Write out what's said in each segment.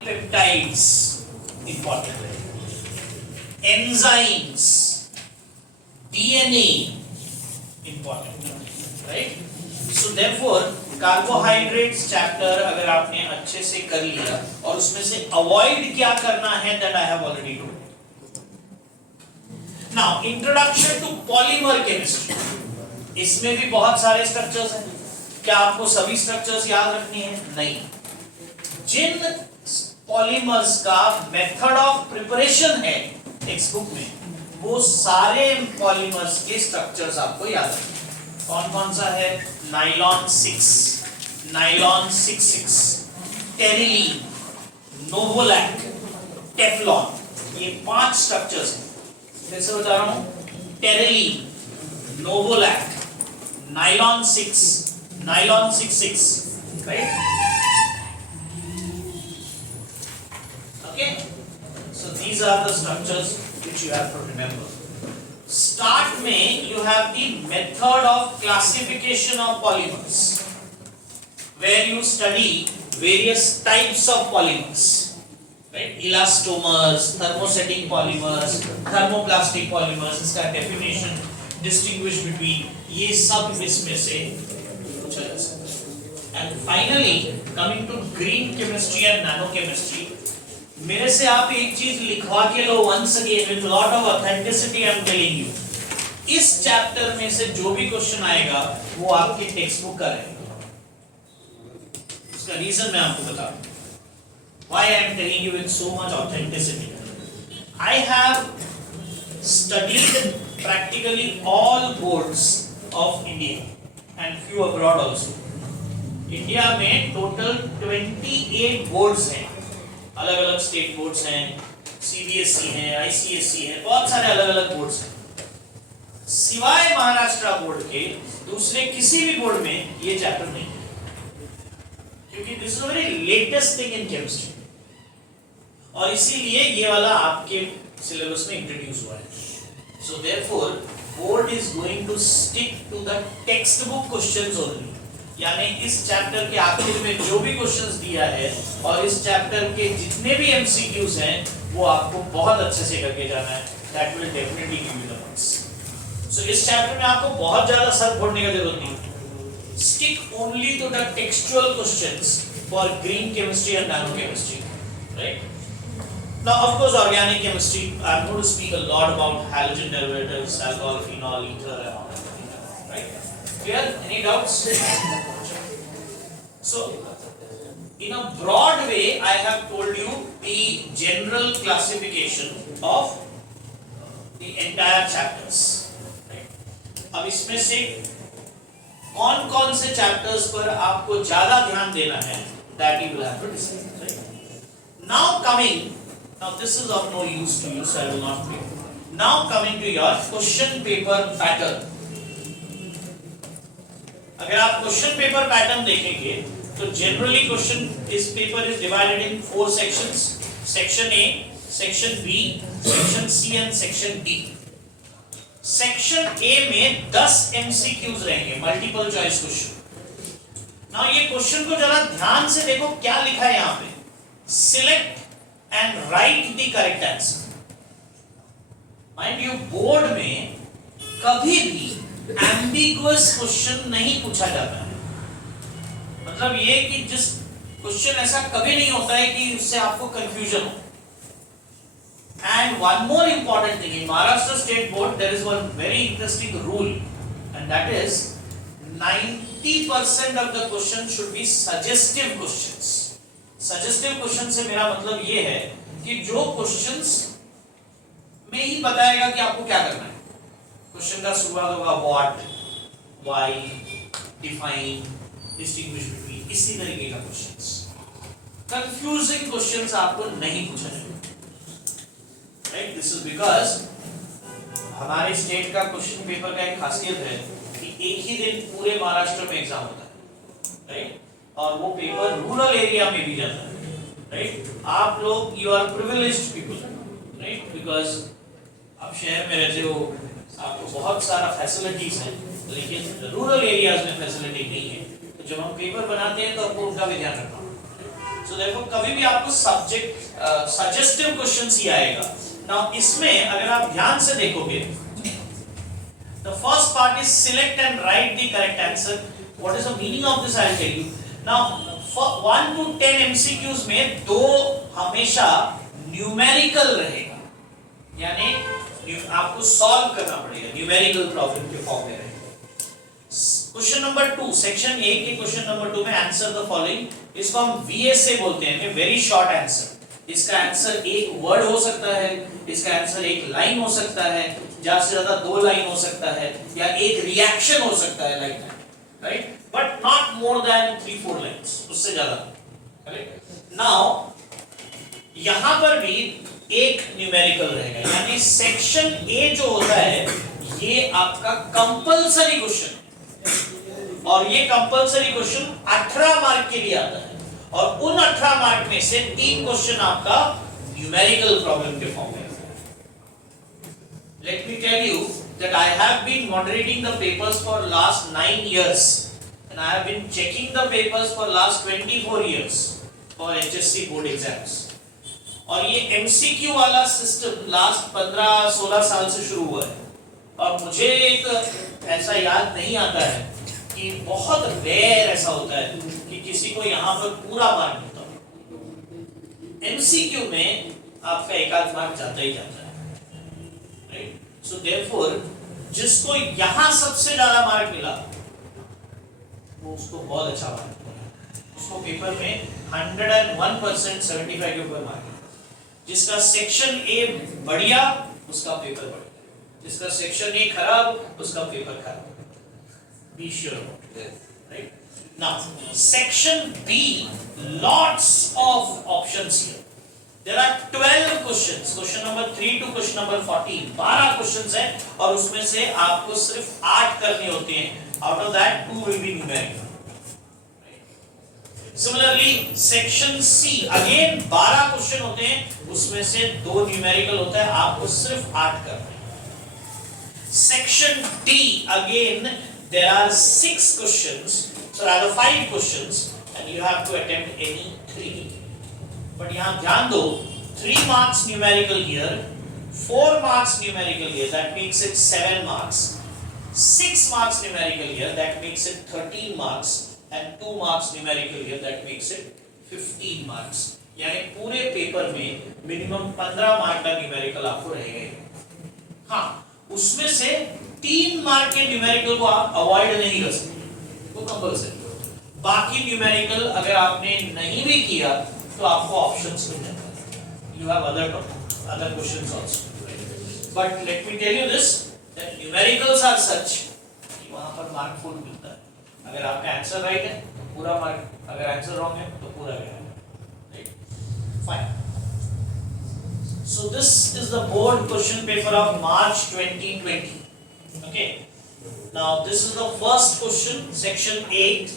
peptides important है, enzymes, DNA important, right? So therefore carbohydrates chapter अगर आपने अच्छे से कर लिया और उसमें से avoid क्या करना है that I have already told. Now introduction to polymer chemistry. इसमें भी बहुत सारे स्ट्रक्चर्स हैं. क्या आपको सभी स्ट्रक्चर्स याद रखनी है? नहीं. जिन पॉलीमर्स का मेथड ऑफ प्रिपरेशन है टेक्स्ट बुक में, वो सारे पॉलीमर्स के स्ट्रक्चर्स आपको याद रखने. कौन कौन सा है? Nylon 6, nylon 66, Terylene, novolac, Teflon. ये 5 स्ट्रक्चर्स हैं. फिर से बता रहा हूं, Terylene, novolac, nylon 6, nylon 66, right? Okay, so these are the structures which you have to remember. Start में you have the method of classification of polymers, where you study various types of polymers, right? Elastomers, thermosetting polymers, thermoplastic polymers. इसका definition distinguish between, ये सब इसमें से पूछा जा सकता है. And finally coming to green chemistry and nano chemistry, मेरे से आप एक चीज लिखवा के लो once again with lot of authenticity I am telling you. इस चैप्टर में से जो भी क्वेश्चन आएगा वो आपके टेक्स्ट बुक का रहेगा. उसका रीजन मैं आपको बता दूं. Why I am telling you with so much authenticity? I have studied practically all boards of India and few abroad also. India में टोटल 28 बोर्ड्स हैं. अलग अलग स्टेट बोर्ड्स हैं, सीबीएसई हैं, आईसीएसई हैं, बहुत सारे अलग अलग बोर्ड्स हैं. सिवाय महाराष्ट्र बोर्ड के दूसरे किसी भी बोर्ड में ये चैप्टर नहीं है, क्योंकि this is a very latest thing in chemistry, और इसीलिए ये वाला आपके सिलेबस में इंट्रोड्यूस हुआ है. So therefore board is going to stick to the textbook questions only. यानी इस चैप्टर के आखिर में जो भी क्वेश्चंस दिया है और इस चैप्टर के जितने भी एमसीक्यूज हैं वो आपको बहुत अच्छे से करके जाना है. That will definitely give you the marks. So इस चैप्टर में आपको बहुत ज्यादा सर फोड़ने की जरूरत नहीं. Stick only to the textual questions for green chemistry and nano chemistry, right? Now of course organic chemistry I am going to speak a lot about halogen derivatives, alcohol, phenol, ether and all, right? Clear? Any doubts? So, in a broad way, I have told you the general classification of the entire chapters. Right? अब इसमें से कौन-कौन से chapters पर आपको ज़्यादा ध्यान देना है, that you will have to decide. Right? Now this is of no use to you, so I will not make. Now coming to your question paper pattern. अगर आप क्वेश्चन पेपर पैटर्न देखेंगे तो जनरली क्वेश्चन इस paper is divided in 4 sections. Section A, section B, section C and section D. Section A में 10 MCQs रहेंगे, multiple choice question. Now ये question को जरा ध्यान से देखो क्या लिखा है यहाँ पे. Select and write the correct answer. Mind you, board में कभी भी एम्बिगुअस क्वेश्चन नहीं पूछा जाता है. मतलब ये कि जिस क्वेश्चन ऐसा कभी नहीं होता है कि उससे आपको कंफ्यूजन हो. And one more important thing, in Maharashtra state board there is one very interesting rule, and that is 90% of the question should be suggestive questions. Suggestive question से मेरा मतलब ये है कि जो क्वेश्चंस में ही बताएगा कि आपको क्या करना है. क्वेश्चन का शुरुआत होगा what, why, define, distinguish between, इसी तरीके का क्वेश्चंस. कंफ्यूजिंग क्वेश्चंस आपको नहीं पूछा जाएगा, राइट? दिस इज बिकॉज हमारे स्टेट का क्वेश्चन पेपर का एक खासियत है कि एक ही दिन पूरे महाराष्ट्र में एग्जाम होता है, राइट? और वो पेपर रूरल एरिया में भी जाता है, राइट? आप लोग you are privileged people, right? Because आप शहर में रहते हो, आपको बहुत सारा फैसिलिटीज है, लेकिन रूरल एरियाज में फैसिलिटी नहीं है. तो जब हम पेपर बनाते हैं तो आपको उनका भी ध्यान रखना. सो देखो कभी भी आपको सब्जेक्ट सजेस्टिव क्वेश्चंस ही आएगा। नाउ इसमें अगर आप ध्यान से देखोगे, the first part is select and write the correct answer. What is the meaning of this? I'll tell you. Now for 1 to 10 MCQs में दो हमेशा न्यूमेरिकल रहेगा, यानी आपको सॉल्व करना पड़ेगा, न्यूमेरिकल प्रॉब्लम के फॉर्म में रहेगा। क्वेश्चन नंबर 2, सेक्शन ए के क्वेश्चन नंबर 2 में आंसर द फॉलोइंग, इसको हम VSA बोलते हैं, वेरी शॉर्ट आंसर। इसका आंसर एक वर्ड हो सकता है, इसका आंसर एक लाइन हो सकता है, ज्यादा से ज्यादा 2 लाइन हो सकता है, या एक रिएक्शन हो सकता है like that, right, but not more than 3-4 lines, उससे ज्यादा, करेक्ट। नाउ यहां पर भी एक न्यूमेरिकल रहेगा, यानी सेक्शन ए जो होता है ये आपका कंपलसरी क्वेश्चन है, और ये कंपलसरी क्वेश्चन 18 मार्क के लिए आता है, और उन 18 मार्क में से 3 क्वेश्चन आपका न्यूमेरिकल प्रॉब्लम के फॉर्म में। Let me tell you that I have been moderating the papers for last 9 years, and I have been checking the papers for last 24 years for HSC board exams. और ये MCQ वाला system last 15-16 साल से शुरू हुआ है, और मुझे एक ऐसा याद नहीं आता है कि बहुत रेयर ऐसा होता है कि किसी को यहाँ पर पूरा मार्क मिलता हो। MCQ में आपका एक आध मार्क जाता ही जाता है, so therefore जिसको यहाँ सबसे ज्यादा मार्क मिला वो उसको बहुत अच्छा मार्क मिला, उसको पेपर में 101% 75 के ऊपर मार्क। जिसका सेक्शन ए बढ़िया उसका पेपर बढ़िया, जिसका सेक्शन ए खराब उसका पेपर खराब। Be sure about it, right. Now section B, lots of options here. There are 12 questions, question number 3 to question number 14, 12 questions है, और उसमें से आपको सिर्फ 8 करने होते हैं, out of that 2 will be numerical. Similarly, section C, again 12 question होते हैं, उसमें से 2 न्यूमेरिकल होता है, आपको सिर्फ 8 करने हैं। Section D, again there are 6 questions, so rather 5 questions, and you have to attempt any 3. But यहाँ ध्यान दो, 3 marks numerical here, 4 marks numerical here, that makes it 7 marks, 6 marks numerical here, that makes it 13 marks, and 2 marks numerical here, that makes it 15 marks. यानी पूरे paper में minimum 15 mark का numerical आपको रहेगा। हाँ, उसमें से 3 मार्क के न्यूमेरिकल को आप अवॉइड नहीं कर सकते, वो कंपल्सरी। बाकी न्यूमेरिकल अगर आपने नहीं भी किया तो आपको ऑप्शंस मिल जाता है, you have other questions also, but let me tell you this, that numericals are such कि वहाँ पर मार्क फुल मिलता है। अगर आपका आंसर राइट है तो पूरा मार्क, अगर आंसर रॉन्ग है तो पूरा गया, right. Fine. So this is the board question paper of March 2020. Okay. Now this is the first question, section 8.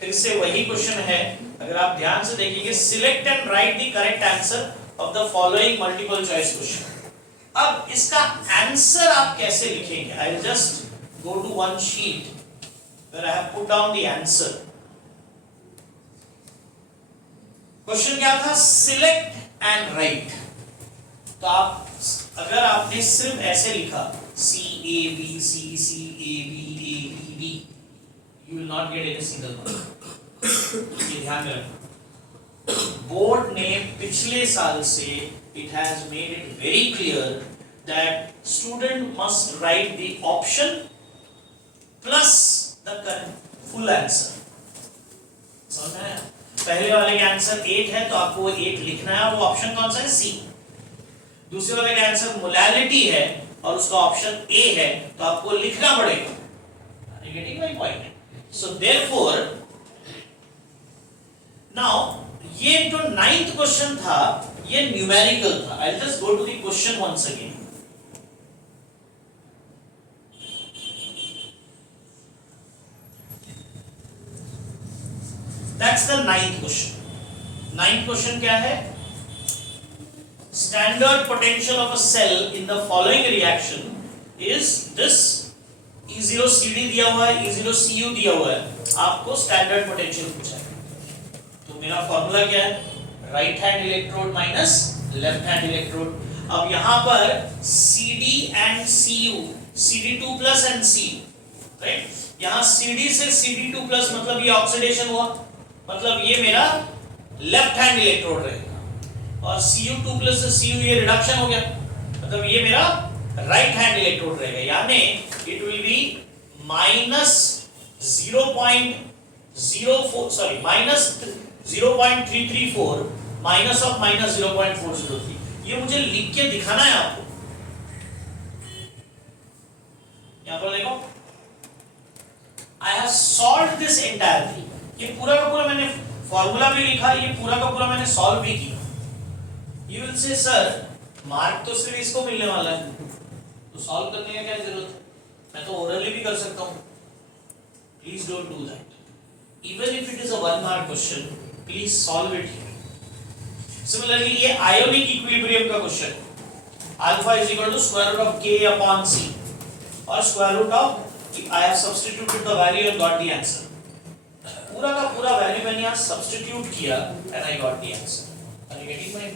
फिर से वही क्वेश्चन है, अगर आप ध्यान से देखेंगे, select and write the correct answer of the following multiple choice question. अब इसका आंसर आप कैसे लिखेंगे? I will just go to one sheet where I have put down the answer. Question क्या था? Select and write. तो आप अगर आपने सिर्फ ऐसे लिखा CABC CABABB, you will not get any single mark. ये ध्यान में रखना। बोर्ड ने पिछले साल से it has made it very clear that student must write the option plus the full answer. समझ में आया? पहले वाले का आंसर 8 है तो आपको वो 8 लिखना है, वो ऑप्शन कौन सा है? C। दूसरे वाले का आंसर मोलालिटी है और उसका ऑप्शन A है, तो आपको लिखना पड़ेगा। Are you getting my point? So therefore, now ये जो 9th क्वेश्चन था ये न्यूमेरिकल था। I'll just go to the question once again. That's the 9th question. 9th question क्या है? Standard potential of a cell in the following reaction is this. E0 CD दिया हुआ है, E0 CU दिया हुआ है, आपको स्टैंडर्ड पोटेंशियल पूछा है। तो तो मेरा फॉर्मूला क्या है, right hand electrode minus left hand electrode. अब यहाँ पर CD and CU, CD2 plus and CU, right. यहाँ CD से CD2 प्लस मतलब ये ऑक्सीडेशन हुआ, मतलब ये मेरा लेफ्ट हैंड इलेक्ट्रोड रहेगा, और Cu2 प्लस से Cu ये रिडक्शन हो गया, मतलब ये मेरा राइट हैंड इलेक्ट्रोड रहेगा. यानी it will be minus 0.334 minus of minus 0.403. ये मुझे लिख के दिखाना है आपको. यहां पर देखो, I have solved this entire thing. ये पूरा का पूरा मैंने फॉर्मूला भी लिखा, ये पूरा का पूरा मैंने सॉल्व भी किया. You will say sir, mark तो सिर्फ इसको मिलने वाला है, तो सॉल्व करने की क्या जरूरत है, मैं तो ओरली भी कर सकता हूँ. Please don't do that. Even if it is a 1 mark question, please solve it here. Similarly, ये ionic equilibrium का question, alpha is equal to square root of K upon C, और square root of, I have substituted the value and got the answer. पूरा का पूरा value मैंने यहाँ substitute किया and I got the answer. Are you getting my point?